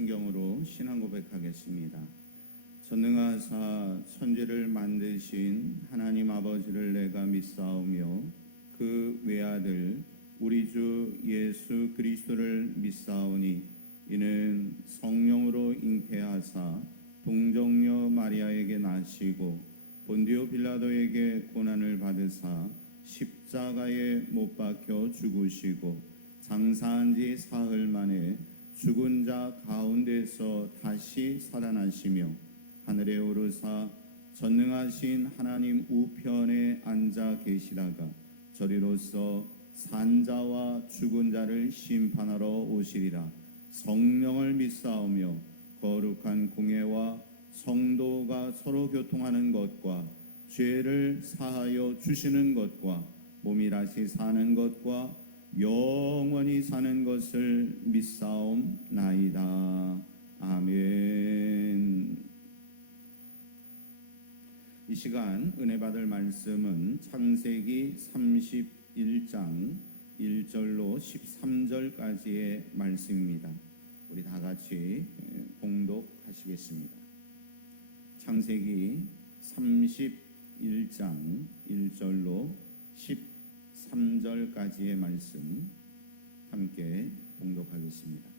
신경으로 신앙 고백하겠습니다. 전능하사 천지를 만드신 하나님 아버지를 내가 믿사오며 그 외아들 우리 주 예수 그리스도를 믿사오니 이는 성령으로 잉태하사 동정녀 마리아에게 나시고 본디오 빌라도에게 고난을 받으사 십자가에 못 박혀 죽으시고 장사한 지 사흘 만에 죽은 자 가운데서 다시 살아나시며 하늘에 오르사 전능하신 하나님 우편에 앉아 계시다가 저리로서 산자와 죽은 자를 심판하러 오시리라. 성령을 믿사오며 거룩한 공예와 성도가 서로 교통하는 것과 죄를 사하여 주시는 것과 몸이 다시 사는 것과 영원히 사는 것을 믿사옵나이다. 아멘. 이 시간 은혜 받을 말씀은 창세기 31장 1절로 13절까지의 말씀입니다. 우리 다 같이 봉독하시겠습니다. 창세기 31장 1절로 13절까지의 말씀 함께 봉독하겠습니다.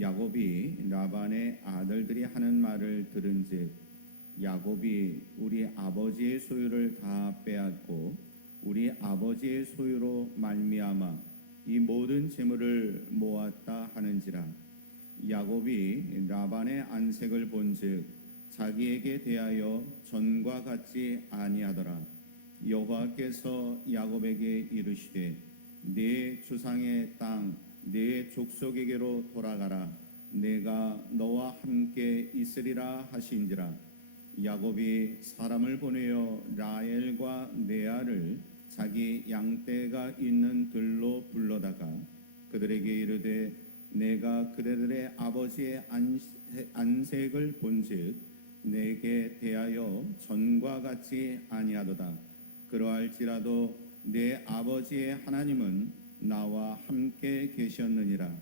야곱이 라반의 아들들이 하는 말을 들은즉 야곱이 우리 아버지의 소유를 다 빼앗고 우리 아버지의 소유로 말미암아 이 모든 재물을 모았다 하는지라. 야곱이 라반의 안색을 본즉 자기에게 대하여 전과 같지 아니하더라. 여호와께서 야곱에게 이르시되 네 조상의 땅 네 족속에게로 돌아가라. 내가 너와 함께 있으리라 하신지라. 야곱이 사람을 보내어 라헬과 레아를 자기 양떼가 있는 들로 불러다가 그들에게 이르되 내가 그들의 아버지의 안색을 본즉 내게 대하여 전과 같지 아니하도다. 그러할지라도 내 아버지의 하나님은 나와 함께 계셨느니라.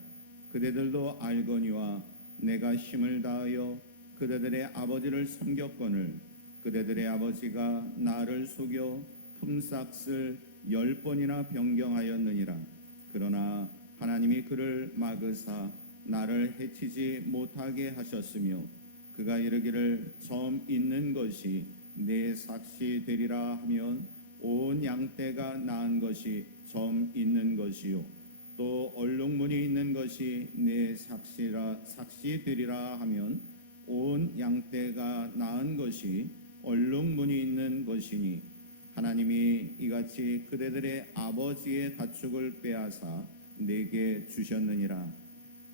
그대들도 알거니와 내가 힘을 다하여 그대들의 아버지를 섬겼거늘 그대들의 아버지가 나를 속여 품삯을 10번이나 변경하였느니라. 그러나 하나님이 그를 막으사 나를 해치지 못하게 하셨으며 그가 이르기를 점 있는 것이 내 삭시 되리라 하면 온 양떼가 낳은 것이 점 있는 것이요 또 얼룩무늬 있는 것이 내 삭시 되리라 하면 온 양떼가 낳은 것이 얼룩무늬 있는 것이니 하나님이 이같이 그대들의 아버지의 가축을 빼앗아 내게 주셨느니라.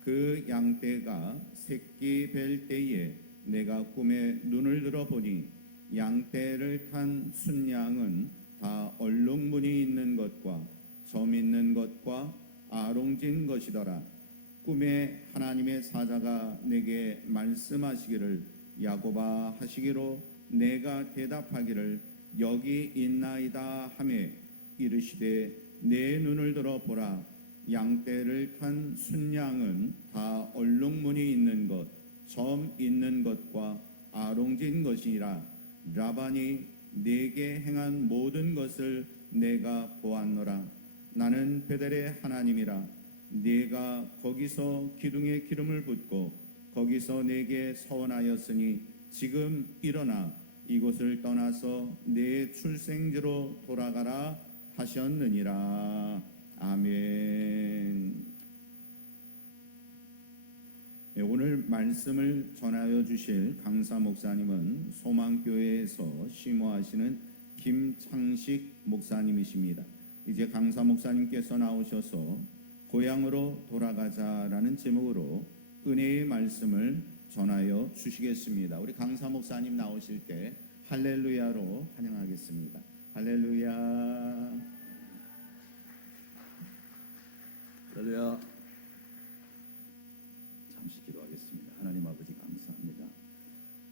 그 양떼가 새끼 뵐 때에 내가 꿈에 눈을 들어보니 양떼를 탄 순양은 다 얼룩무늬 있는 것과 점 있는 것과 아롱진 것이더라. 꿈에 하나님의 사자가 내게 말씀하시기를 야곱아 하시기로 내가 대답하기를 여기 있나이다 하매 이르시되 내 눈을 들어 보라. 양떼를 탄 순양은 다 얼룩무늬 있는 것, 점 있는 것과 아롱진 것이니라. 라반이 내게 행한 모든 것을 내가 보았노라. 나는 베델의 하나님이라. 네가 거기서 기둥에 기름을 붓고 거기서 내게 서원하였으니 지금 일어나 이곳을 떠나서 내 출생지로 돌아가라 하셨느니라. 아멘. 오늘 말씀을 전하여 주실 강사 목사님은 소망교회에서 심호하시는 김창식 목사님이십니다. 이제 강사 목사님께서 나오셔서 고향으로 돌아가자라는 제목으로 은혜의 말씀을 전하여 주시겠습니다. 우리 강사 목사님 나오실 때 할렐루야로 환영하겠습니다. 할렐루야. 할렐루야. 잠시 기도하겠습니다. 하나님 아버지 감사합니다.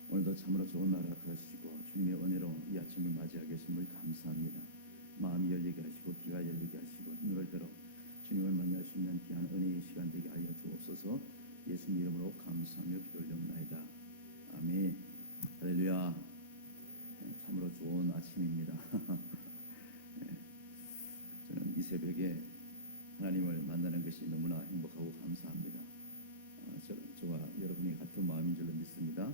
오늘도 참으로 좋은 날 허락하시고 주님의 은혜로 이 아침을 맞이하게 하심을 감사합니다. 마음이 열리게 하시고 귀가 열리게 하시고 눈을 들어 주님을 만날 수 있는 귀한 은혜의 시간 되게 하여 주옵소서. 예수님 이름으로 감사하며 기도 올려옵나이다. 아멘. 할렐루야. 참으로 좋은 아침입니다. 저는 이 새벽에 하나님을 만나는 것이 너무나 행복하고 감사합니다. 저와 여러분이 같은 마음인 줄로 믿습니다.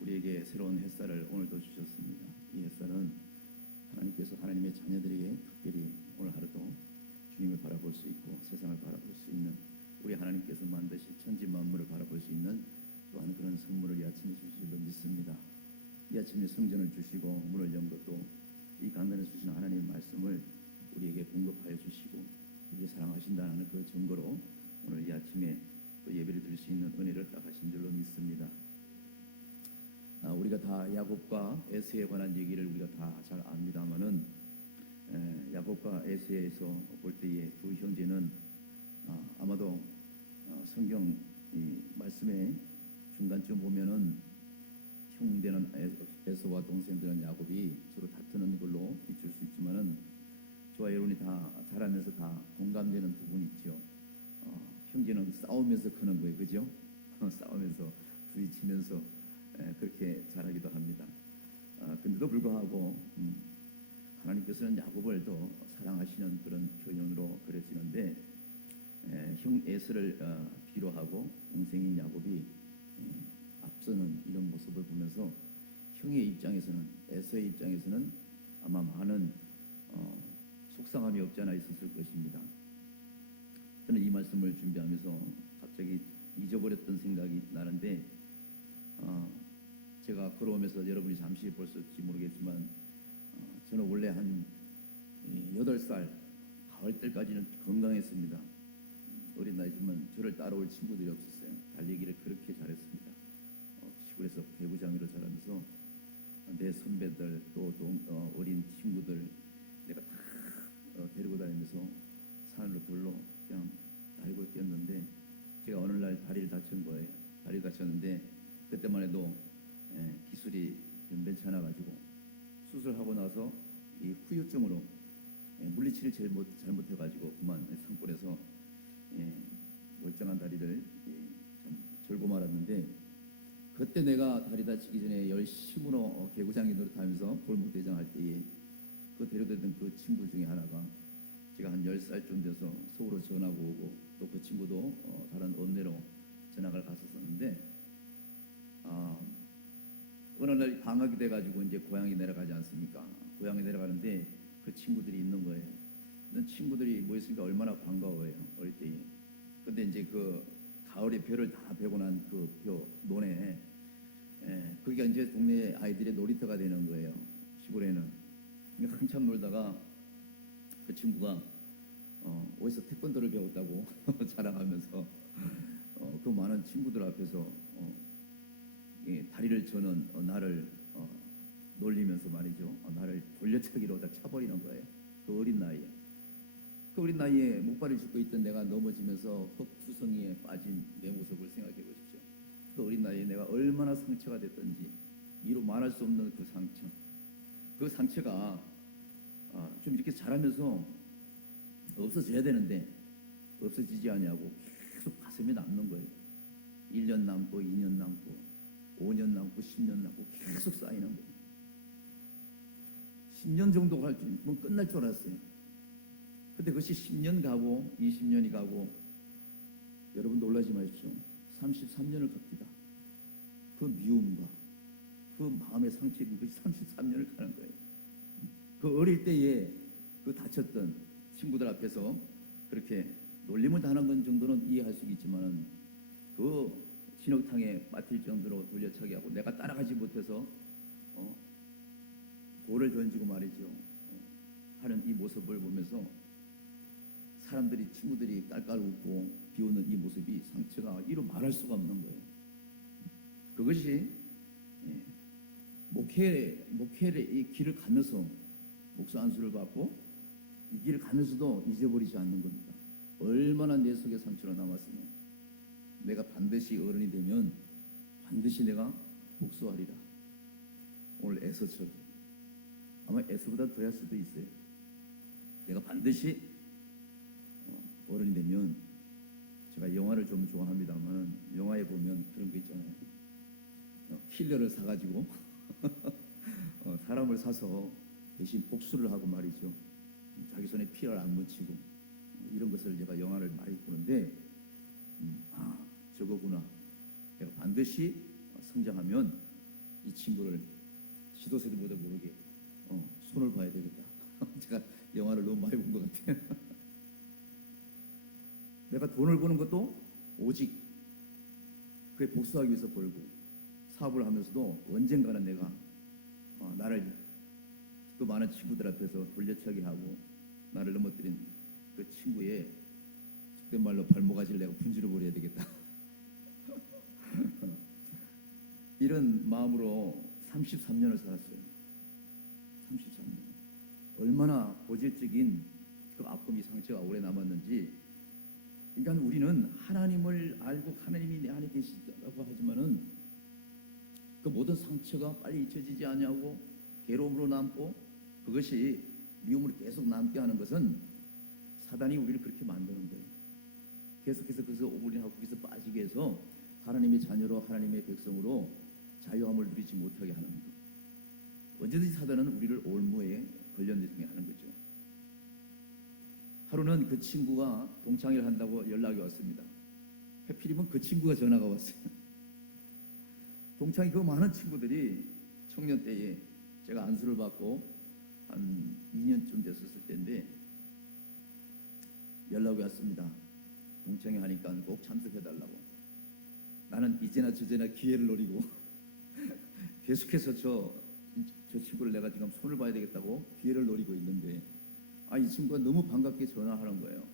우리에게 새로운 햇살을 오늘도 주셨습니다. 이 햇살은 하나님께서 하나님의 자녀들에게 특별히 오늘 하루도 주님을 바라볼 수 있고 세상을 바라볼 수 있는, 우리 하나님께서 만드신 천지 만물을 바라볼 수 있는 또한 그런 선물을 이 아침에 주실 줄로 믿습니다. 이 아침에 성전을 주시고 문을 연 것도 이 강단에 주신 하나님의 말씀을 우리에게 공급하여 주시고 우리 사랑하신다는 그 증거로 오늘 이 아침에 또 예배를 드릴 수 있는 은혜를 따가신 줄로 믿습니다. 우리가 다 야곱과 에서에 관한 얘기를 우리가 다 잘 압니다만은 야곱과 에서에서 볼 때의 두 형제는 아마도 성경 이 말씀의 중간쯤 보면은 형제는 에서와 동생들은 야곱이 서로 다투는 걸로 비출 수 있지만은 저와 여러분이 다 자라면서 다 공감되는 부분이 있죠. 형제는 싸우면서 크는 거예요, 그죠? 싸우면서 부딪히면서 그렇게 자라기도 합니다. 근데도 불구하고 하나님께서는 야곱을 더 사랑하시는 그런 표현으로 그려지는데 형 에서를 비로하고 동생인 야곱이 앞서는 이런 모습을 보면서 형의 입장에서는, 에서의 입장에서는 아마 많은 속상함이 없지 않아 있었을 것입니다. 저는 이 말씀을 준비하면서 갑자기 잊어버렸던 생각이 나는데 제가 걸어오면서 여러분이 잠시 보셨을지 모르겠지만 저는 원래 한 8살 가을 때까지는 건강했습니다. 어린 나이지만 저를 따라올 친구들이 없었어요. 달리기를 그렇게 잘했습니다. 시골에서 배구장이로 자라면서 내 선배들 또 어린 친구들 내가 다 데리고 다니면서 산으로 돌로 그냥 달고 뛰었는데 제가 어느 날 다리를 다친 거예요. 다리 다쳤는데 그때만 해도 기술이 변변치 않아 가지고 수술하고 나서 이 후유증으로 물리치를 잘못해 가지고 그만 산골에서 멀쩡한 다리를 참 절고 말았는데, 그때 내가 다리 다치기 전에 열심으로 개구장이 노릇하면서 골목대장 할 때에 그 데려다던 그 친구 중에 하나가 제가 한 10살쯤 돼서 서울로 전화고 오고 또 그 친구도 다른 읍내로 전학을 갔었는데 어느 날 방학이 돼가지고 이제 고향에 내려가지 않습니까? 고향에 내려가는데 그 친구들이 있는 거예요. 친구들이 모였으니까 얼마나 반가워요, 어릴 때에. 근데 이제 그 가을에 벼를 다 베고 난 그 벼 논에 그게 이제 동네 아이들의 놀이터가 되는 거예요, 시골에는. 한참 놀다가 그 친구가 어디서 태권도를 배웠다고 자랑하면서 그 많은 친구들 앞에서 다리를 저는 나를 놀리면서 말이죠. 나를 돌려차기로 다 차버리는 거예요. 그 어린 나이에. 그 어린 나이에 목발을 짚고 있던 내가 넘어지면서 흙투성이에 빠진 내 모습을 생각해 보십시오. 그 어린 나이에 내가 얼마나 상처가 됐던지 이루 말할 수 없는 그 상처. 그 상처가 좀 이렇게 자라면서 없어져야 되는데 없어지지 않냐고 계속 가슴에 남는 거예요. 1년 남고 2년 남고 5년 남고 10년 남고 계속 쌓이는 거예요. 10년 정도 갈 줄, 뭐 끝날 줄 알았어요. 근데 그것이 10년 가고 20년이 가고 여러분 놀라지 마십시오. 33년을 갑니다. 그 미움과 그 마음의 상처에 그것이 33년을 가는 거예요. 그 어릴 때에 그 다쳤던 친구들 앞에서 그렇게 놀림을 당하는 건 정도는 이해할 수 있지만 그 진흙탕에 빠질 정도로 돌려차기 하고 내가 따라가지 못해서 돌을 던지고 말이죠. 하는 이 모습을 보면서 사람들이, 친구들이 깔깔 웃고 비웃는 이 모습이 상처가 이루 말할 수가 없는 거예요. 그것이 목회의 이 길을 가면서 목사 안수를 받고 이 길을 가면서도 잊어버리지 않는 겁니다. 얼마나 내 속에 상처가 남았으면 내가 반드시 어른이 되면 반드시 내가 목수하리라. 오늘 에서처럼 아마 에서보다 더할 수도 있어요. 내가 반드시 어른이 되면 제가 영화를 좀 좋아합니다만 영화에 보면 그런 거 있잖아요. 킬러를 사가지고 사람을 사서 대신 복수를 하고 말이죠. 자기 손에 피를 안 묻히고 이런 것을 제가 영화를 많이 보는데 저거구나. 내가 반드시 성장하면 이 친구를 지도새도 모르게 손을 봐야 되겠다. 제가 영화를 너무 많이 본 것 같아요. 내가 돈을 버는 것도 오직 그에 복수하기 위해서 벌고 사업을 하면서도 언젠가는 내가 나를 그 많은 친구들 앞에서 돌려차기 하고 나를 넘어뜨린 그 친구의 속된 말로 발모가지를 내가 분지를 버려야 되겠다. 이런 마음으로 33년을 살았어요. 33년. 얼마나 고질적인 그 아픔이 상처가 오래 남았는지. 그러니까 우리는 하나님을 알고 하나님이 내 안에 계시다고 하지만은 그 모든 상처가 빨리 잊혀지지 않냐고 괴로움으로 남고 그것이 미움으로 계속 남게 하는 것은 사단이 우리를 그렇게 만드는 거예요. 계속해서 그것을 오버린하고 거기서 빠지게 해서 하나님의 자녀로 하나님의 백성으로 자유함을 누리지 못하게 하는 것. 언제든지 사단은 우리를 올무에 걸려내게 하는 거죠. 하루는 그 친구가 동창회를 한다고 연락이 왔습니다. 하필이면 그 친구가 전화가 왔어요. 동창회 그 많은 친구들이 청년 때에 제가 안수를 받고 한 2년쯤 됐었을 때인데 연락이 왔습니다. 동창회 하니까 꼭 참석해달라고. 나는 이제나 저제나 기회를 노리고 계속해서 저 친구를 내가 지금 손을 봐야 되겠다고 기회를 노리고 있는데 이 친구가 너무 반갑게 전화하는 거예요.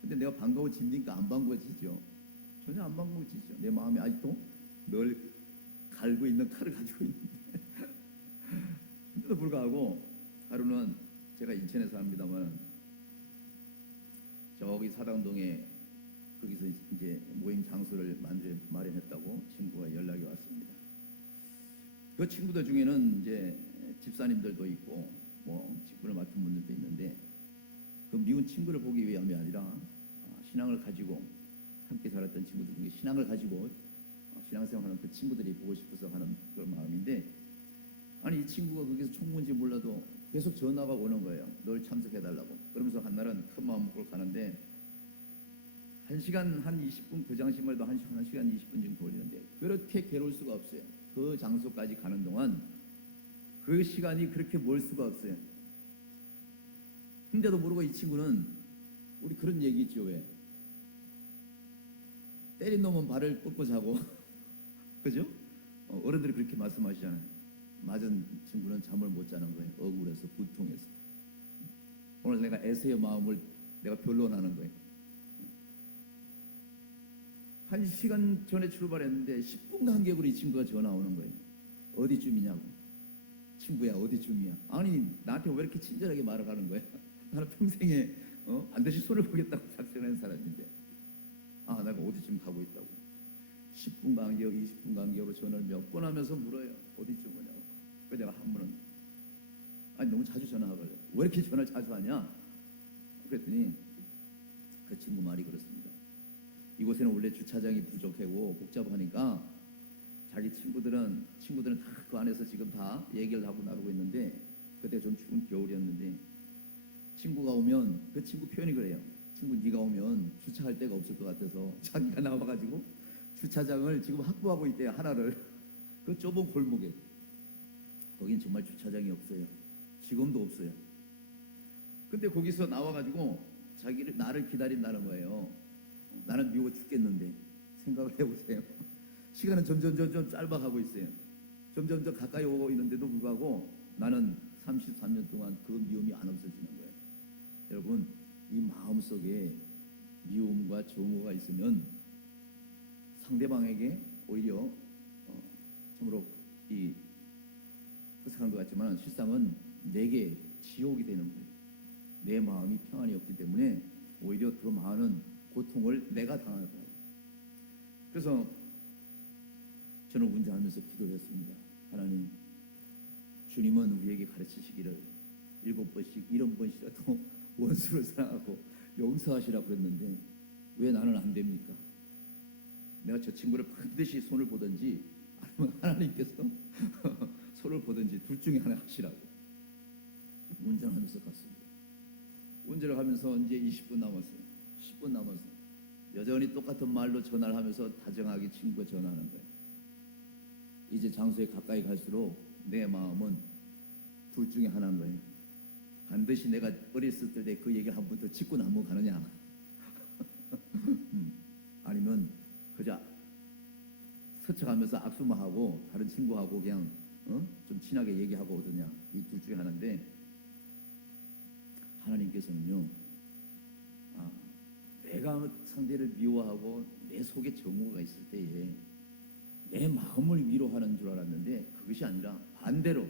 근데 내가 반가워집니까? 안 반가워지죠. 전혀 안 반가워지죠. 내 마음이 아직도 널 갈고 있는 칼을 가지고 있는데 근데도 불구하고 하루는 제가 인천에 삽니다만 저기 사당동에 거기서 이제 모임 장소를 마련했다고 친구가 연락이 왔습니다. 그 친구들 중에는 이제 집사님들도 있고 뭐 직분을 맡은 분들도 있는데 그 미운 친구를 보기 위함이 아니라 신앙을 가지고 함께 자랐던 친구들 중에 신앙을 가지고 신앙생활하는 그 친구들이 보고 싶어서 하는 그런 마음인데 아니 이 친구가 거기서 총무인지 몰라도 계속 전화가 오는 거예요. 널 참석해달라고. 그러면서 한날은 큰 마음 먹고 가는데 1시간 한 20분 그 장시만 해도 1시간 20분 정도 걸리는데 그렇게 괴로울 수가 없어요. 그 장소까지 가는 동안 그 시간이 그렇게 멀 수가 없어요. 근데도 모르고 이 친구는 우리 그런 얘기 있죠. 왜? 때린 놈은 발을 뻗고 자고 그죠? 어른들이 그렇게 말씀하시잖아요. 맞은 친구는 잠을 못 자는 거예요. 억울해서 분통해서. 오늘 내가 에서의 마음을 내가 변론하는 거예요. 1시간 전에 출발했는데 10분 간격으로 이 친구가 전화 오는 거예요. 어디쯤이냐고. 친구야 어디쯤이야. 아니 나한테 왜 이렇게 친절하게 말을 하는 거야. 나는 평생에 반드시 손을 보겠다고 작정한 사람인데 내가 어디쯤 가고 있다고. 10분 간격 20분 간격으로 전화를 몇 번 하면서 물어요. 어디쯤 오냐고. 그래서 내가 한 번은 너무 자주 전화하길래 왜 이렇게 전화를 자주 하냐. 그랬더니 그 친구 말이 그렇습니다. 이곳에는 원래 주차장이 부족하고 복잡하니까 자기 친구들은 다 그 안에서 지금 다 얘기를 하고 나누고 있는데 그때 좀 추운 겨울이었는데 친구가 오면 그 친구 표현이 그래요. 친구 네가 오면 주차할 데가 없을 것 같아서 자기가 나와가지고 주차장을 지금 확보하고 있대요. 하나를. 그 좁은 골목에. 거긴 정말 주차장이 없어요. 지금도 없어요. 근데 거기서 나와가지고 나를 기다린다는 거예요. 나는 미워 죽겠는데 생각을 해보세요. 시간은 점점 짧아가고 있어요. 점점 가까이 오고 있는데도 불구하고 나는 33년 동안 그 미움이 안 없어지는 거예요. 여러분 이 마음속에 미움과 정오가 있으면 상대방에게 오히려 참으로 이 허색한 것 같지만 실상은 내게 지옥이 되는 거예요. 내 마음이 평안이 없기 때문에 오히려 더 많은 고통을 내가 당하는 거예요. 그래서 저는 운전하면서 기도를 했습니다. 하나님, 주님은 우리에게 가르치시기를 7번씩 70번씩이라도 원수를 사랑하고 용서하시라고 그랬는데 왜 나는 안 됩니까? 내가 저 친구를 반드시 손을 보든지 아니면 하나님께서 손을 보든지 둘 중에 하나 하시라고 운전하면서 갔습니다. 운전을 하면서 이제 20분 남았어요. 10분 남았어요. 여전히 똑같은 말로 전화를 하면서 다정하게 친구가 전화하는 거예요. 이제 장소에 가까이 갈수록 내 마음은 둘 중에 하나인 거예요. 반드시 내가 어렸을 때 그 얘기를 한 번 더 짚고 넘어가느냐 아니면 그저 스쳐가면서 악수만 하고 다른 친구하고 그냥 좀 친하게 얘기하고 오느냐, 이 둘 중에 하나인데 하나님께서는요, 내가 상대를 미워하고 내 속에 정오가 있을 때에 내 마음을 위로하는 줄 알았는데 그것이 아니라 반대로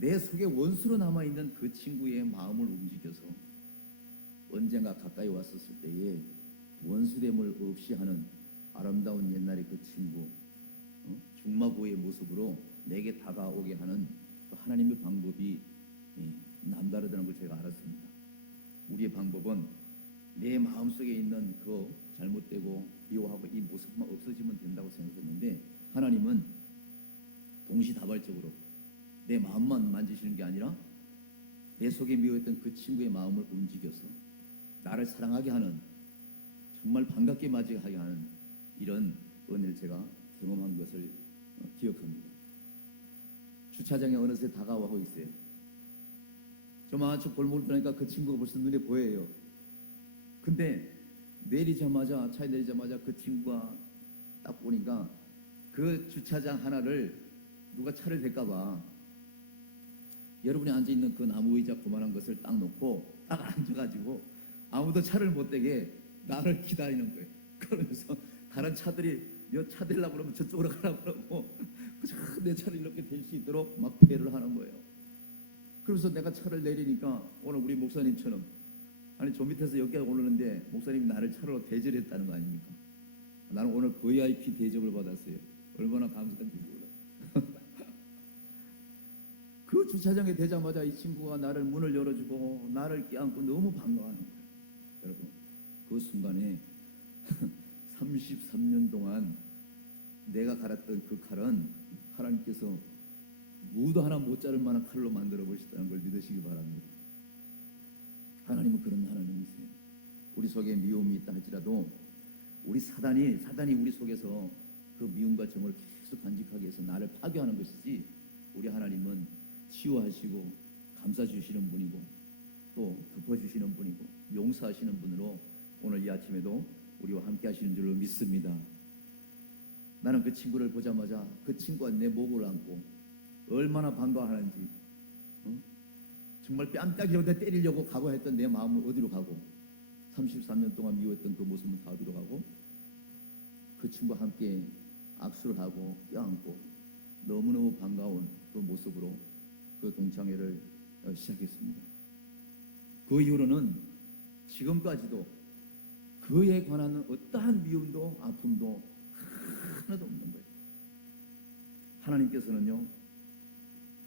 내 속에 원수로 남아있는 그 친구의 마음을 움직여서 언젠가 가까이 왔었을 때에 원수됨을 없이 하는 아름다운 옛날의 그 친구, 중마고의 모습으로 내게 다가오게 하는 그 하나님의 방법이 남다르다는 걸 제가 알았습니다. 우리의 방법은 내 마음속에 있는 그 잘못되고 미워하고 이 모습만 없어지면 된다고 생각했는데 하나님은 동시다발적으로 내 마음만 만지시는 게 아니라 내 속에 미워했던 그 친구의 마음을 움직여서 나를 사랑하게 하는, 정말 반갑게 맞이하게 하는 이런 은혜를 제가 경험한 것을 기억합니다. 주차장에 어느새 다가오고 있어요. 저마저 골목을 들어가니까 그 친구가 벌써 눈에 보여요. 근데 차에 내리자마자 그 친구가 딱 보니까 그 주차장 하나를 누가 차를 댈까봐 여러분이 앉아있는 그 나무 의자 그만한 것을 딱 놓고 딱 앉아가지고 아무도 차를 못 대게 나를 기다리는 거예요. 그러면서 다른 차들이 차 대려고 그러면 저쪽으로 가라고 그러고 내 차를 이렇게 댈 수 있도록 막 배를 하는 거예요. 그래서 내가 차를 내리니까 오늘 우리 목사님처럼, 아니 저 밑에서 여기까지 오르는데 목사님이 나를 차로 대접했다는 거 아닙니까? 나는 오늘 VIP 대접을 받았어요. 얼마나 감사한지 몰라. 그 주차장에 대자마자 이 친구가 나를 문을 열어주고 나를 껴안고 너무 반가워하는 거예요. 여러분, 그 순간에 33년 동안 내가 갈았던 그 칼은 하나님께서 무도 하나 못 자를 만한 칼로 만들어 보시다는 걸 믿으시기 바랍니다. 하나님은 그런 하나님이세요. 우리 속에 미움이 있다 할지라도 우리 사단이 우리 속에서 그 미움과 정을 계속 간직하게 해서 나를 파괴하는 것이지, 우리 하나님은 치유하시고 감싸주시는 분이고 또 덮어주시는 분이고 용서하시는 분으로 오늘 이 아침에도 우리와 함께 하시는 줄로 믿습니다. 나는 그 친구를 보자마자 그 친구가 내 목을 안고 얼마나 반가워하는지, 정말 뺨따기로 때리려고 각오했던 내 마음은 어디로 가고, 33년 동안 미워했던 그 모습은 다 어디로 가고, 그 친구와 함께 악수를 하고 껴안고 너무너무 반가운 그 모습으로 그 동창회를 시작했습니다. 그 이후로는 지금까지도 그에 관한 어떠한 미움도 아픔도 하나도 없는 거예요. 하나님께서는요,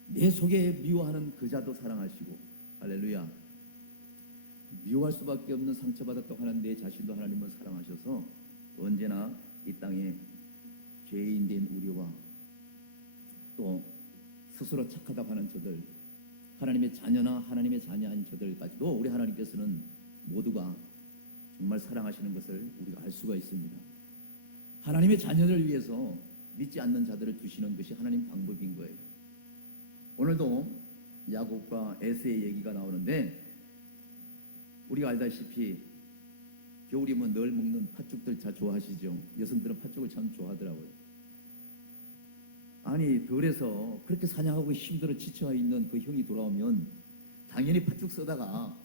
내 속에 미워하는 그 자도 사랑하시고, 할렐루야, 미워할 수밖에 없는 상처받았다고 하는 내 자신도 하나님은 사랑하셔서 언제나 이 땅에 죄인 된 우리와 또 스스로 착하다고 하는 저들, 하나님의 자녀나 하나님의 자녀 아닌 저들까지도 우리 하나님께서는 모두가 정말 사랑하시는 것을 우리가 알 수가 있습니다. 하나님의 자녀를 위해서 믿지 않는 자들을 두시는 것이 하나님 방법인 거예요. 오늘도 야곱과 에서의 얘기가 나오는데, 우리가 알다시피 겨울이면 늘 먹는 팥죽들 잘 좋아하시죠? 여성들은 팥죽을 참 좋아하더라고요. 아니 들에서 그렇게 사냥하고 힘들어 지쳐 있는 그 형이 돌아오면 당연히 팥죽 써다가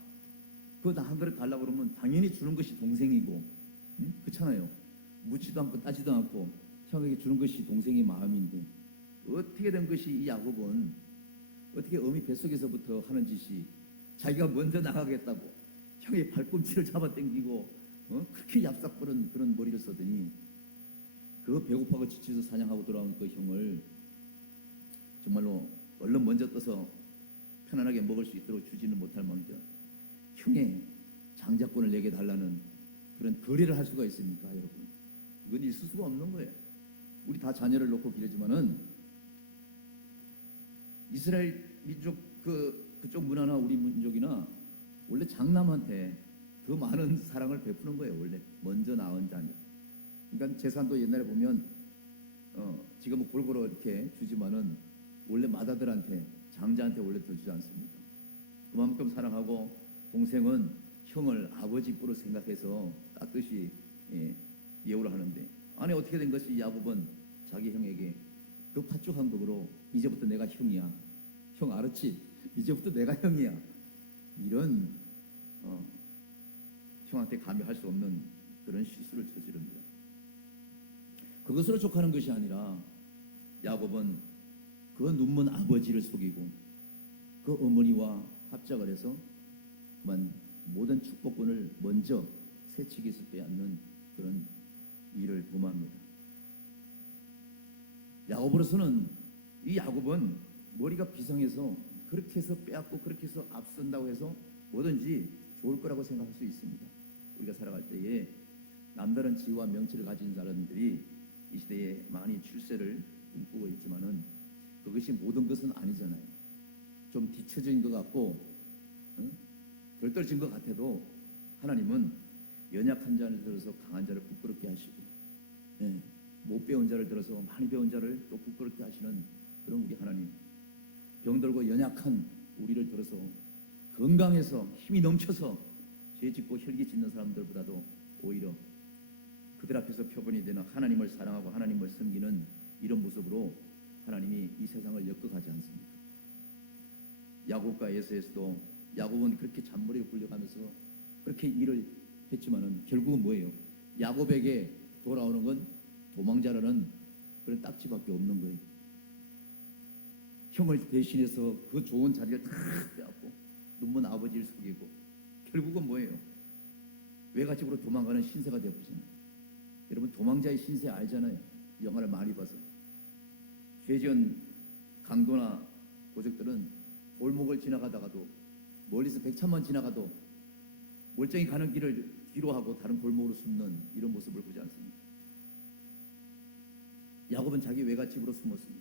그거 한 그릇 달라고 그러면 당연히 주는 것이 동생이고, 그렇잖아요. 묻지도 않고 따지도 않고 형에게 주는 것이 동생의 마음인데, 어떻게 된 것이 이 야곱은 어떻게 어미 뱃속에서부터 하는 짓이 자기가 먼저 나가겠다고 형의 발꿈치를 잡아당기고 그렇게 얍삭거린 그런 머리를 쓰더니, 그 배고파고 지쳐서 사냥하고 돌아온 그 형을 정말로 얼른 먼저 떠서 편안하게 먹을 수 있도록 주지는 못할 망정 형의 장자권을 내게 달라는 그런 거래를 할 수가 있습니까, 여러분? 이건 있을 수가 없는 거예요. 우리 다 자녀를 놓고 기르지만은 이스라엘 민족 그쪽 문화나 우리 민족이나 원래 장남한테 더 많은 사랑을 베푸는 거예요. 원래 먼저 낳은 자녀. 그러니까 재산도 옛날에 보면 지금은 골고루 이렇게 주지만은 원래 맏아들한테 장자한테 원래 더 주지 않습니까? 그만큼 사랑하고 동생은 형을 아버지 뿔로 생각해서 따뜻이 예우를 하는데 아니 어떻게 된 것이 야곱은 자기 형에게 그 파죽한 극으로 이제부터 내가 형이야. 형 알았지? 이제부터 내가 형이야. 이런 형한테 감히 할 수 없는 그런 실수를 저지릅니다. 그것으로 족하는 것이 아니라 야곱은 그 눈먼 아버지를 속이고 그 어머니와 합작을 해서 그만 모든 축복권을 먼저 새치기에서 빼앗는 그런 일을 범합니다. 야곱으로서는 이 야곱은 머리가 비상해서 그렇게 해서 빼앗고 그렇게 해서 앞선다고 해서 뭐든지 좋을 거라고 생각할 수 있습니다. 우리가 살아갈 때에 남다른 지위와 명치를 가진 사람들이 이 시대에 많이 출세를 꿈꾸고 있지만은 그것이 모든 것은 아니잖아요. 좀 뒤처진 것 같고 덜 떨어진 것 같아도 하나님은 연약한 자를 들어서 강한 자를 부끄럽게 하시고 못 배운 자를 들어서 많이 배운 자를 또 부끄럽게 하시는 그런 우리 하나님. 병들고 연약한 우리를 들어서 건강해서 힘이 넘쳐서 죄 짓고 혈기 짓는 사람들보다도 오히려 그들 앞에서 표본이 되는 하나님을 사랑하고 하나님을 섬기는 이런 모습으로 하나님이 이 세상을 엮어가지 않습니까? 야곱과 에서에서도 야곱은 그렇게 잔머리에 굴려가면서 그렇게 일을 했지만은 결국은 뭐예요? 야곱에게 돌아오는 건 도망자라는 그런 딱지밖에 없는 거예요. 형을 대신해서 그 좋은 자리를 다 빼앗고 눈먼 아버지를 속이고 결국은 뭐예요? 외갓집으로 도망가는 신세가 되어버리잖아요. 여러분 도망자의 신세 알잖아요. 영화를 많이 봐서. 죄지은 강도나 고적들은 골목을 지나가다가도 멀리서 백참만 지나가도 멀쩡히 가는 길을 뒤로 하고 다른 골목으로 숨는 이런 모습을 보지 않습니까? 야곱은 자기 외갓집으로 숨었습니다.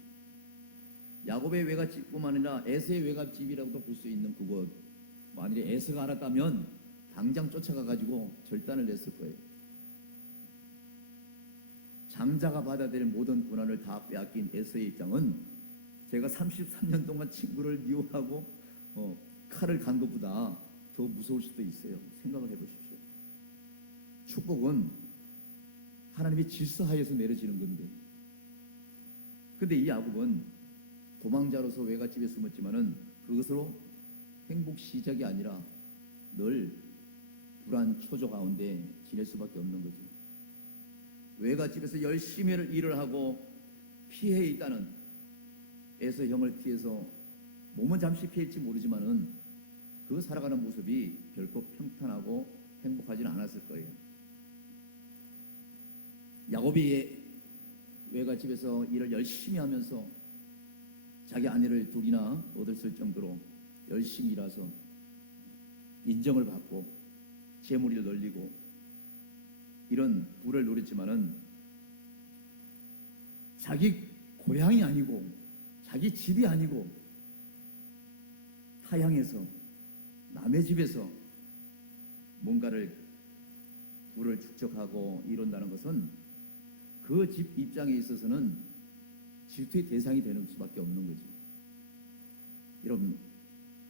야곱의 외갓집뿐만 아니라 에서의 외갓집이라고도 볼 수 있는 그곳. 만일에 에서가 알았다면 당장 쫓아가 가지고 절단을 냈을 거예요. 장자가 받아야 될 모든 고난을 다 빼앗긴 에서의 입장은 제가 33년 동안 친구를 미워하고 칼을 간 것보다 더 무서울 수도 있어요. 생각을 해보십시오. 축복은 하나님의 질서하에서 내려지는 건데 근데 이 야곱은 도망자로서 외갓집에 숨었지만은 그것으로 행복 시작이 아니라 늘 불안 초조 가운데 지낼 수밖에 없는 거죠. 외갓집에서 열심히 일을 하고 피해 있다는 에서 형을 피해서 몸은 잠시 피했지 모르지만은 그 살아가는 모습이 결코 평탄하고 행복하지는 않았을 거예요. 야곱이 외갓집에서 일을 열심히 하면서 자기 아내를 둘이나 얻었을 정도로 열심히 일해서 인정을 받고 재물이 널리고 이런 부를 누렸지만은 자기 고향이 아니고 자기 집이 아니고 타향에서 남의 집에서 뭔가를 부를 축적하고 이룬다는 것은 그 집 입장에 있어서는 질투의 대상이 되는 수밖에 없는 거죠. 여러분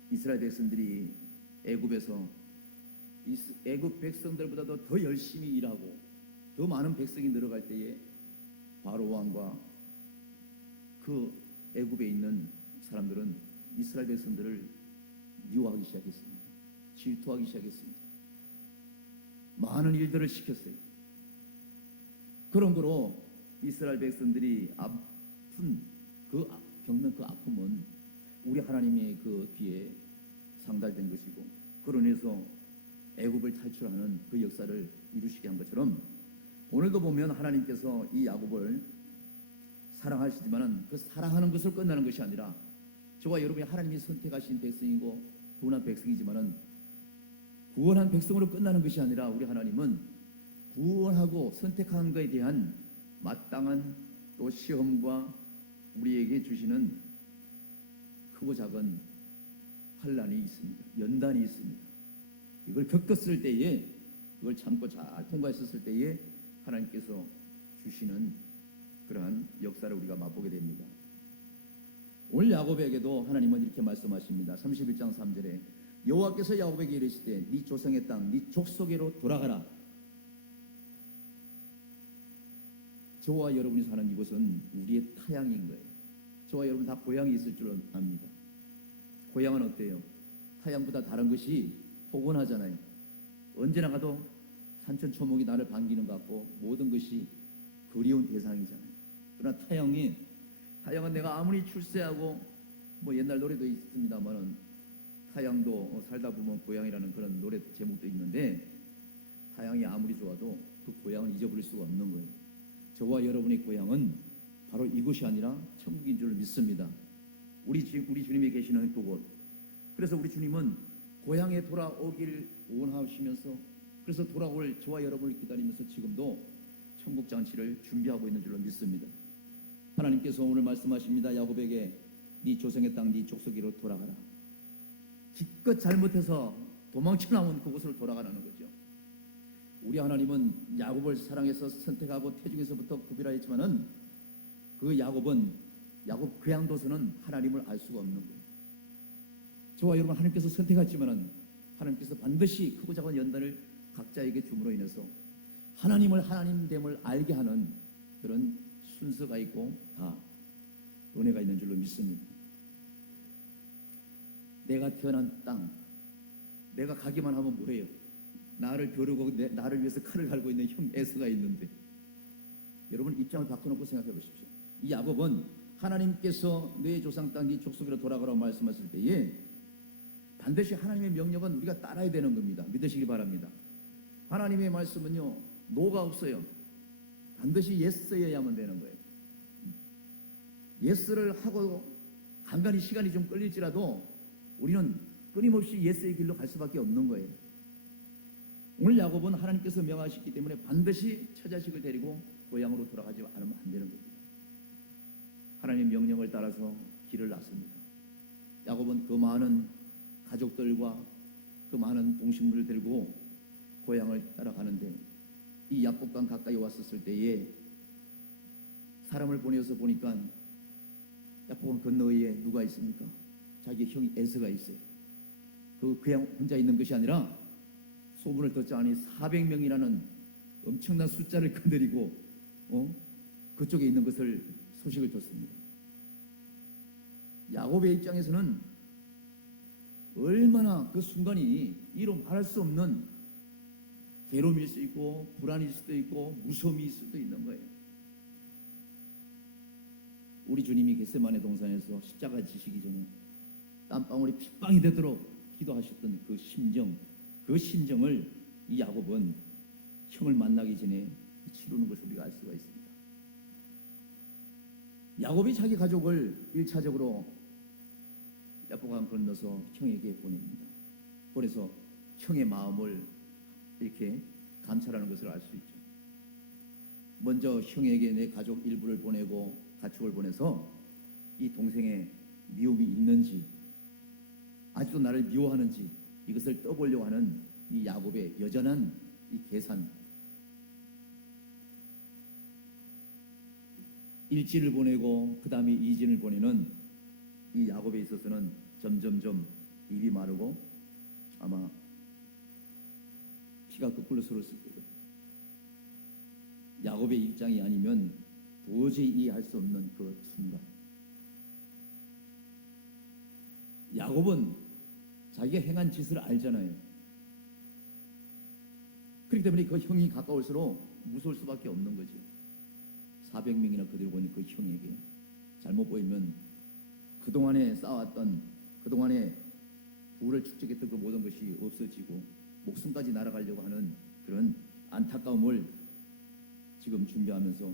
이스라엘 백성들이 애굽에서 애굽 백성들보다도 더 열심히 일하고 더 많은 백성이 늘어갈 때에 바로 왕과 그 애굽에 있는 사람들은 이스라엘 백성들을 미워하기 시작했습니다. 질투하기 시작했습니다. 많은 일들을 시켰어요. 그런 거로 이스라엘 백성들이 겪는 그 아픔은 우리 하나님의 그 뒤에 상달된 것이고 그로 인해서 애굽을 탈출하는 그 역사를 이루시게 한 것처럼 오늘도 보면 하나님께서 이 야곱을 사랑하시지만은 그 사랑하는 것을 끝나는 것이 아니라 저와 여러분이 하나님이 선택하신 백성이고 분한 백성이지만은 구원한 백성으로 끝나는 것이 아니라 우리 하나님은 구원하고 선택한 것에 대한 마땅한 또 시험과 우리에게 주시는 크고 작은 환난이 있습니다. 연단이 있습니다. 이걸 겪었을 때에, 그걸 참고 잘 통과했었을 때에 하나님께서 주시는 그러한 역사를 우리가 맛보게 됩니다. 오늘 야곱에게도 하나님은 이렇게 말씀하십니다. 31장 3절에 여호와께서 야곱에게 이르시되 네 조상의 땅 네 족속에로 돌아가라. 저와 여러분이 사는 이곳은 우리의 타향인 거예요. 저와 여러분 다 고향이 있을 줄 압니다. 고향은 어때요? 타향보다 다른 것이 포근하잖아요. 언제나 가도 산천초목이 나를 반기는 것 같고 모든 것이 그리운 대상이잖아요. 그러나 타향은 내가 아무리 출세하고 뭐 옛날 노래도 있습니다만은 타향도 살다 보면 고향이라는 그런 노래 제목도 있는데 타향이 아무리 좋아도 그 고향을 잊어버릴 수가 없는 거예요. 저와 여러분의 고향은 바로 이곳이 아니라 천국인 줄 믿습니다. 우리 주님이 계시는 그곳. 그래서 우리 주님은 고향에 돌아오길 원하시면서 그래서 돌아올 저와 여러분을 기다리면서 지금도 천국 잔치를 준비하고 있는 줄로 믿습니다. 하나님께서 오늘 말씀하십니다. 야곱에게 네 조상의 땅 네 족속으로 돌아가라. 기껏 잘못해서 도망쳐 나온 그곳으로 돌아가라는 거죠. 우리 하나님은 야곱을 사랑해서 선택하고 태중에서부터 구별하였지만은 그 야곱 그 양도서는 하나님을 알 수가 없는 거예요. 저와 여러분 하나님께서 선택했지만은 하나님께서 반드시 크고 작은 연단을 각자에게 줌으로 인해서 하나님을 하나님됨을 알게 하는 그런 순서가 있고 다 은혜가 있는 줄로 믿습니다. 내가 태어난 땅, 내가 가기만 하면 뭐예요? 나를 벼르고 나를 위해서 칼을 갈고 있는 형 에서가 있는데 여러분 입장을 바꿔놓고 생각해 보십시오. 이 야곱은 하나님께서 내 조상 땅 네 족속으로 돌아가라고 말씀하실 때에 반드시 하나님의 명령은 우리가 따라야 되는 겁니다. 믿으시기 바랍니다. 하나님의 말씀은요 노가 없어요. 반드시 예스여야만 되는 거예요. 예스를 하고 간간히 시간이 좀 끌릴지라도 우리는 끊임없이 예스의 길로 갈 수밖에 없는 거예요. 오늘 야곱은 하나님께서 명하셨기 때문에 반드시 처자식을 데리고 고향으로 돌아가지 않으면 안 되는 겁니다. 하나님의 명령을 따라서 길을 났습니다. 야곱은 그 많은 가족들과 그 많은 동식물을 들고 고향을 따라가는데 이 야복강 가까이 왔었을 때에 사람을 보내서 보니까 야복강 건너에 누가 있습니까? 자기 형 에서가 있어요. 그냥 혼자 있는 것이 아니라 소문을 듣자니 400명이라는 엄청난 숫자를 거느리고 그쪽에 있는 것을 소식을 듣습니다. 야곱의 입장에서는 얼마나 그 순간이 이로 말할 수 없는 괴로움일 수 있고 불안일 수도 있고 무서움일 수도 있는 거예요. 우리 주님이 겟세마네 동산에서 십자가 지시기 전에 땀방울이 핏방이 되도록 기도하셨던 그 심정을 이 야곱은 형을 만나기 전에 치르는 것을 우리가 알 수가 있습니다. 야곱이 자기 가족을 1차적으로 야복강 건너서 형에게 보냅니다. 그래서 형의 마음을 이렇게 감찰하는 것을 알 수 있죠. 먼저 형에게 내 가족 일부를 보내고 가축을 보내서 이 동생의 미움이 있는지 아직도 나를 미워하는지 이것을 떠보려고 하는 이 야곱의 여전한 이 계산. 일진을 보내고 그 다음에 이진을 보내는 이 야곱에 있어서는 점점점 입이 마르고 아마 피가 거꾸로 sor었을 거예요. 야곱의 입장이 아니면 도저히 이해할 수 없는 그 순간. 야곱은 자기가 행한 짓을 알잖아요. 그렇기 때문에 그 형이 가까울수록 무서울 수밖에 없는 거죠. 400명이나 그들고 있는 그 형에게 잘못 보이면 그동안에 쌓아왔던 그동안에 부를 축적했던 그 모든 것이 없어지고 목숨까지 날아가려고 하는 그런 안타까움을 지금 준비하면서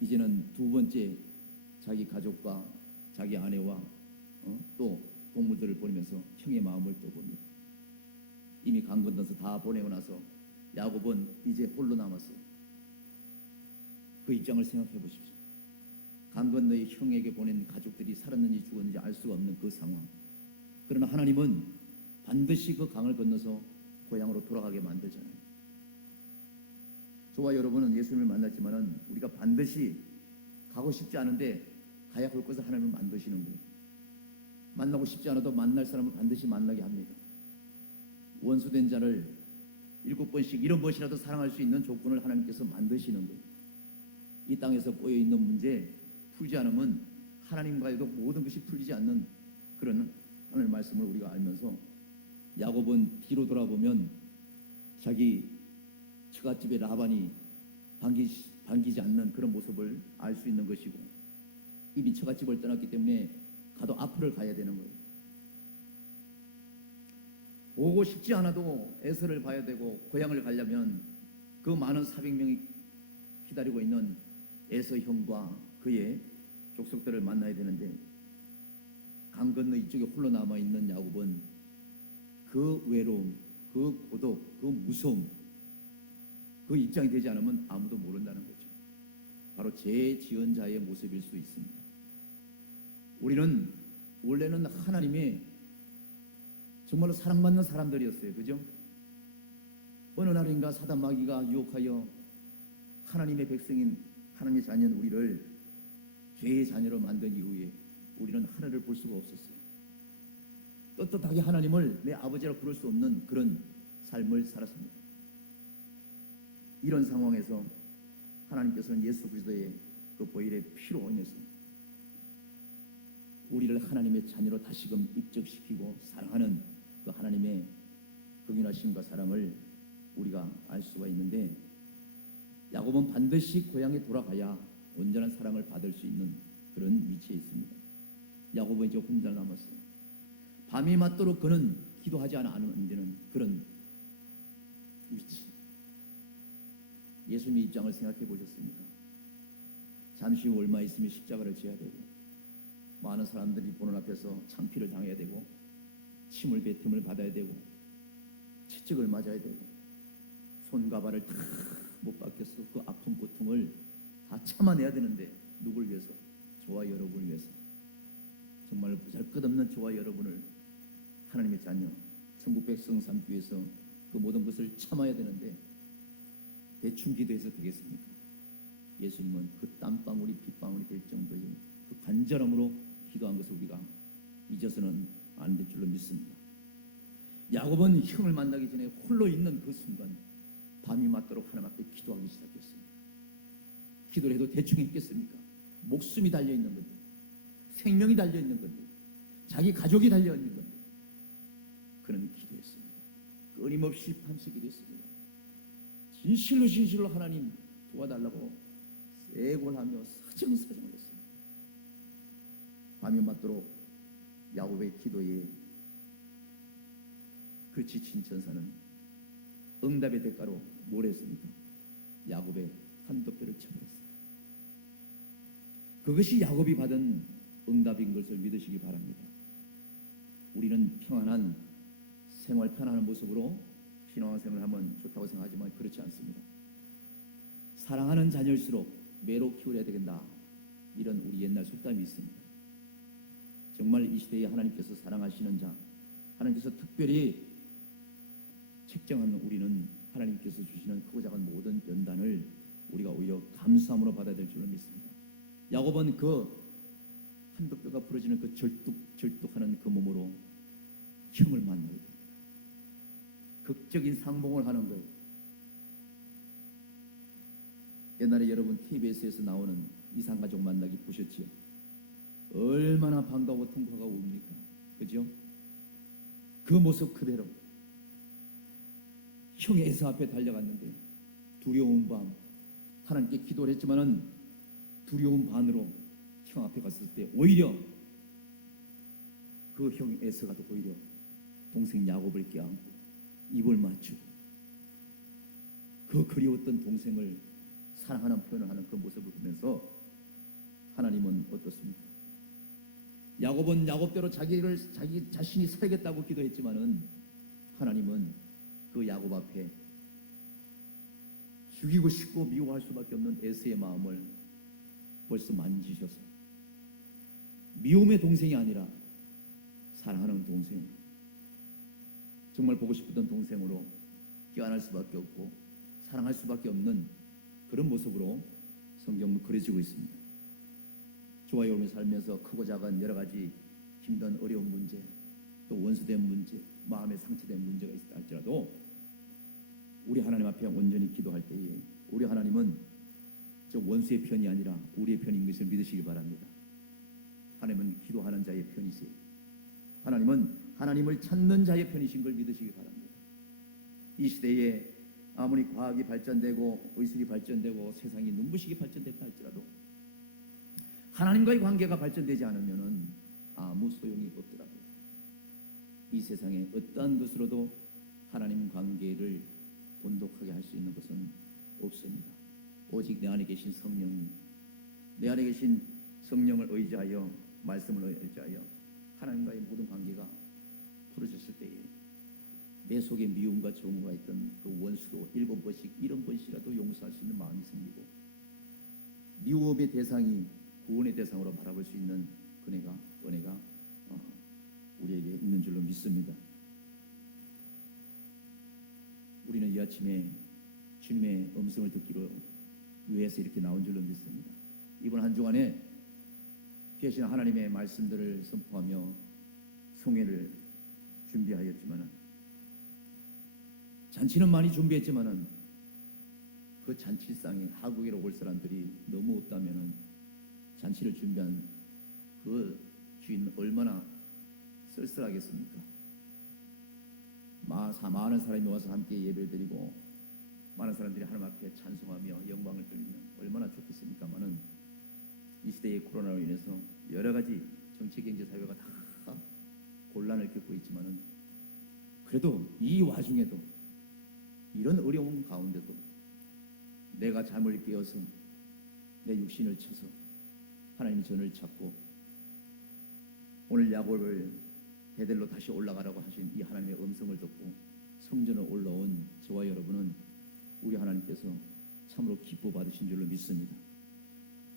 이제는 두 번째 자기 가족과 자기 아내와 또 동물들을 보내면서 형의 마음을 떠봅니다. 이미 강 건너서 다 보내고 나서 야곱은 이제 홀로 남았어. 그 입장을 생각해 보십시오. 강 건너에 형에게 보낸 가족들이 살았는지 죽었는지 알 수가 없는 그 상황. 그러나 하나님은 반드시 그 강을 건너서 고향으로 돌아가게 만들잖아요. 저와 여러분은 예수님을 만났지만은 우리가 반드시 가고 싶지 않은데 가야 할 것을 하나님은 만드시는 거예요. 만나고 싶지 않아도 만날 사람을 반드시 만나게 합니다. 원수된 자를 7번씩 7번이라도 사랑할 수 있는 조건을 하나님께서 만드시는 거예요. 이 땅에서 꼬여있는 문제 풀지 않으면 하나님과도 모든 것이 풀리지 않는 그런 하나님의 말씀을 우리가 알면서 야곱은 뒤로 돌아보면 자기 처갓집의 라반이 반기지 않는 그런 모습을 알 수 있는 것이고 이미 처갓집을 떠났기 때문에 가도 앞을 가야 되는 거예요. 오고 싶지 않아도 에서를 봐야 되고 고향을 가려면 그 많은 400명이 기다리고 있는 에서 형과 그의 족속들을 만나야 되는데 강 건너 이쪽에 홀로 남아있는 야곱은 그 외로움, 그 고독, 그 무서움, 그 입장이 되지 않으면 아무도 모른다는 거죠. 바로 죄 지은 자의 모습일 수 있습니다. 우리는 원래는 하나님의 정말로 사랑받는 사람들이었어요. 그죠? 어느 날인가 사단 마귀가 유혹하여 하나님의 백성인 하나님의 자녀인 우리를 죄의 자녀로 만든 이후에 우리는 하늘을 볼 수가 없었어요. 떳떳하게 하나님을 내 아버지라 부를 수 없는 그런 삶을 살았습니다. 이런 상황에서 하나님께서는 예수 그리스도의 그 보혈의 피로 인해서 우리를 하나님의 자녀로 다시금 입적시키고 사랑하는 그 하나님의 긍휼하심과 사랑을 우리가 알 수가 있는데 야곱은 반드시 고향에 돌아가야 온전한 사랑을 받을 수 있는 그런 위치에 있습니다. 야곱은 이제 혼자 남았어요. 밤이 맞도록 그는 기도하지 않으면 되는 그런 위치. 예수님의 입장을 생각해 보셨습니까? 잠시 후 얼마 있으면 십자가를 져야 되고 많은 사람들이 보는 앞에서 창피를 당해야 되고 침을 뱉음을 받아야 되고 채찍을 맞아야 되고 손과 발을 다 못 박혀서 그 아픈 고통을 다 참아내야 되는데 누굴 위해서? 저와 여러분을 위해서. 정말 보잘것없는 저와 여러분을 하나님의 자녀 천국 백성 삼기 위해서 그 모든 것을 참아야 되는데 대충 기도해서 되겠습니까? 예수님은 그 땀방울이 빗방울이 될 정도의 그 간절함으로 기도한 것을 우리가 잊어서는 안 될 줄로 믿습니다. 야곱은 형을 만나기 전에 홀로 있는 그 순간 밤이 맞도록 하나님 앞에 기도하기 시작했습니다. 기도를 해도 대충 했겠습니까? 목숨이 달려있는 건데 생명이 달려있는 건데 자기 가족이 달려있는 건데 그는 기도했습니다. 끊임없이 밤새 기도했습니다. 진실로 하나님 도와달라고 애골하며 사정사정을 했습니다. 밤이 맞도록 야곱의 기도에 그 지친 천사는 응답의 대가로 뭘 했습니까? 야곱의 한도뼈를 쳐버렸습니다. 그것이 야곱이 받은 응답인 것을 믿으시기 바랍니다. 우리는 평안한 생활, 편안한 모습으로 신앙생활을 하면 좋다고 생각하지만 그렇지 않습니다. 사랑하는 자녀일수록 매로 키우려야 되겠다. 이런 우리 옛날 속담이 있습니다. 정말 이 시대에 하나님께서 사랑하시는 자, 하나님께서 특별히 책정한 우리는 하나님께서 주시는 크고 작은 모든 연단을 우리가 오히려 감사함으로 받아야 될 줄로 믿습니다. 야곱은 그 한도뼈가 부러지는 그 절뚝하는 그 몸으로 형을 만나게 됩니다. 극적인 상봉을 하는 거예요. 옛날에 여러분 TBS에서 나오는 이상가족 만나기 보셨지요? 얼마나 반가워 통과가 옵니까? 그죠? 그 모습 그대로 형의 에서 앞에 달려갔는데 두려운 밤 하나님께 기도를 했지만은 두려운 반으로 형 앞에 갔을 때 오히려 그 형 에서가 또 오히려 동생 야곱을 껴안고 입을 맞추고 그 그리웠던 동생을 사랑하는 표현을 하는 그 모습을 보면서 하나님은 어떻습니까? 야곱은 야곱대로 자기 자신이 살겠다고 기도했지만은 하나님은 그 야곱 앞에 죽이고 싶고 미워할 수밖에 없는 에서의 마음을 벌써 만지셔서 미움의 동생이 아니라 사랑하는 동생으로, 정말 보고 싶었던 동생으로 끼어날 수밖에 없고 사랑할 수밖에 없는 그런 모습으로 성경은 그려지고 있습니다. 저와 여러분이 살면서 크고 작은 여러 가지 힘든 어려운 문제, 또 원수된 문제, 마음에 상처된 문제가 있다 할지라도 우리 하나님 앞에 온전히 기도할 때에 우리 하나님은 저 원수의 편이 아니라 우리의 편인 것을 믿으시기 바랍니다. 하나님은 기도하는 자의 편이세요. 하나님은 하나님을 찾는 자의 편이신 걸 믿으시기 바랍니다. 이 시대에 아무리 과학이 발전되고 의술이 발전되고 세상이 눈부시게 발전됐다 할지라도 하나님과의 관계가 발전되지 않으면 아무 소용이 없더라고요. 이 세상에 어떠한 것으로도 하나님 관계를 돈독하게 할 수 있는 것은 없습니다. 오직 내 안에 계신 성령님, 내 안에 계신 성령을 의지하여 말씀을 의지하여 하나님과의 모든 관계가 풀어졌을 때에 내 속에 미움과 정오가 있던 그 원수도 7번씩 70번씩이라도 용서할 수 있는 마음이 생기고 미움의 대상이 구원의 대상으로 바라볼 수 있는 은혜가 우리에게 있는 줄로 믿습니다. 우리는 이 아침에 주님의 음성을 듣기로 위해서 이렇게 나온 줄로 믿습니다. 이번 한 주간에 계신 하나님의 말씀들을 선포하며 성회를 준비하였지만은 잔치는 많이 준비했지만은 그 잔치상에 하국에로 올 사람들이 너무 없다면은 잔치를 준비한 그 주인은 얼마나 쓸쓸하겠습니까? 많은 사람이 와서 함께 예배를 드리고 많은 사람들이 하나님 앞에 찬송하며 영광을 돌리면 얼마나 좋겠습니까마는 이 시대의 코로나로 인해서 여러 가지 정치, 경제, 사회가 다 곤란을 겪고 있지만은 그래도 이 와중에도 이런 어려운 가운데도 내가 잠을 깨어서 내 육신을 쳐서 하나님의 전을 찾고 오늘 야곱을 베델로 다시 올라가라고 하신 이 하나님의 음성을 듣고 성전을 올라온 저와 여러분은 우리 하나님께서 참으로 기뻐 받으신 줄로 믿습니다.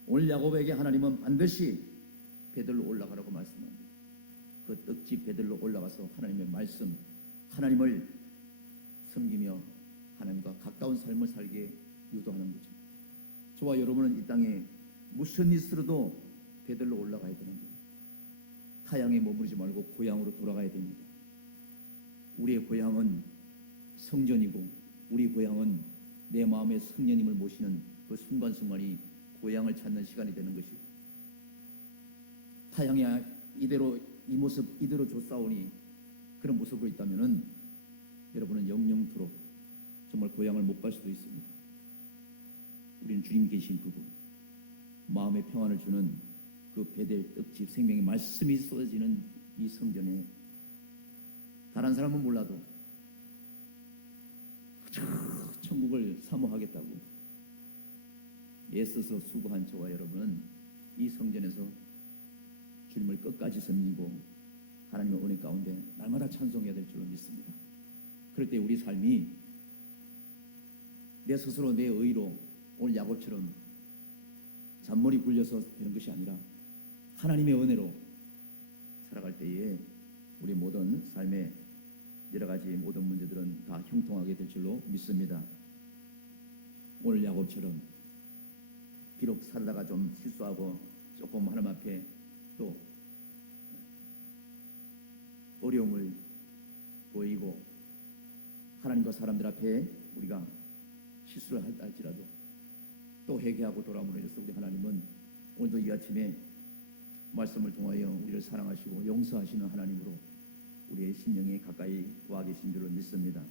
오늘 야곱에게 하나님은 반드시 베델로 올라가라고 말씀합니다. 그 떡집 베델로 올라가서 하나님의 말씀, 하나님을 섬기며 하나님과 가까운 삶을 살게 유도하는 거죠. 저와 여러분은 이 땅에 무슨 일으로도 베델로 올라가야 되는 거예요. 타향에 머무르지 말고 고향으로 돌아가야 됩니다. 우리의 고향은 성전이고 우리 고향은 내 마음의 성령님을 모시는 그 순간순간이 고향을 찾는 시간이 되는 것이고 타향이 이대로 이 모습 이대로 줬사오니 그런 모습으로 있다면은 여러분은 영영토록 정말 고향을 못 갈 수도 있습니다. 우리는 주님 계신 그곳, 마음의 평안을 주는 그 베델 떡집 생명의 말씀이 쏟아지는 이 성전에 다른 사람은 몰라도 천국을 사모하겠다고 애써서 수고한 저와 여러분은 이 성전에서 주님을 끝까지 섬기고 하나님의 은혜 가운데 날마다 찬송해야 될 줄로 믿습니다. 그럴 때 우리 삶이 내 스스로 내 의로 오늘 야곱처럼 잔머리 굴려서 되는 것이 아니라 하나님의 은혜로 살아갈 때에 우리 모든 삶의 여러 가지 모든 문제들은 다 형통하게 될 줄로 믿습니다. 오늘 야곱처럼 비록 살다가 좀 실수하고 조금 하나님 앞에 또 어려움을 보이고 하나님과 사람들 앞에 우리가 실수를 할지라도 또 회개하고 돌아옴으로 인해서 우리 하나님은 오늘도 이 아침에 말씀을 통하여 우리를 사랑하시고 용서하시는 하나님으로 우리의 심령에 가까이 와 계신 줄을 믿습니다.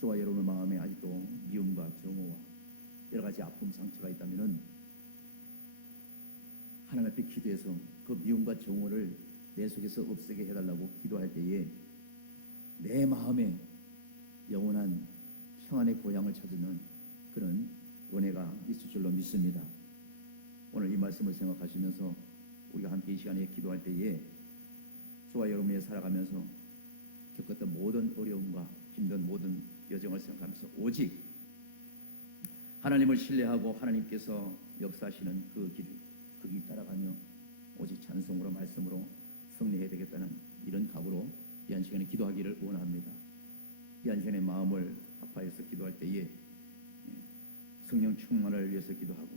저와 여러분의 마음에 아직도 미움과 정오와 여러 가지 아픔, 상처가 있다면은 하나님 앞에 기도해서 그 미움과 정오를 내 속에서 없애게 해달라고 기도할 때에 내 마음에 영원한 평안의 고향을 찾는 그런 은혜가 있을 줄로 믿습니다. 오늘 이 말씀을 생각하시면서 우리가 함께 이 시간에 기도할 때에 저와 여러분이 살아가면서 겪었던 모든 어려움과 힘든 모든 여정을 생각하면서 오직 하나님을 신뢰하고 하나님께서 역사하시는 그 길 따라가며 오직 찬송으로 말씀으로 승리해야 되겠다는 이런 각오로 이 한 시간에 기도하기를 원합니다. 이 한 시간에 마음을 합하여서 기도할 때에 성령 충만을 위해서 기도하고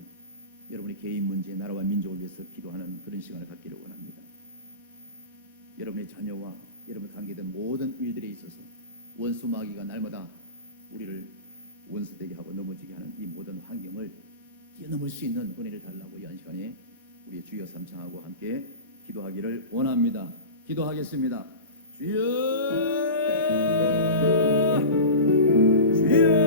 여러분의 개인 문제, 나라와 민족을 위해서 기도하는 그런 시간을 갖기를 원합니다. 여러분의 자녀와 여러분 관계된 모든 일들에 있어서 원수 마귀가 날마다 우리를 원수되게 하고 넘어지게 하는 이 모든 환경을 뛰어넘을 수 있는 은혜를 달라고 이 한 시간에 우리의 주여 삼창하고 함께 기도하기를 원합니다. 기도하겠습니다. 주여, 주여.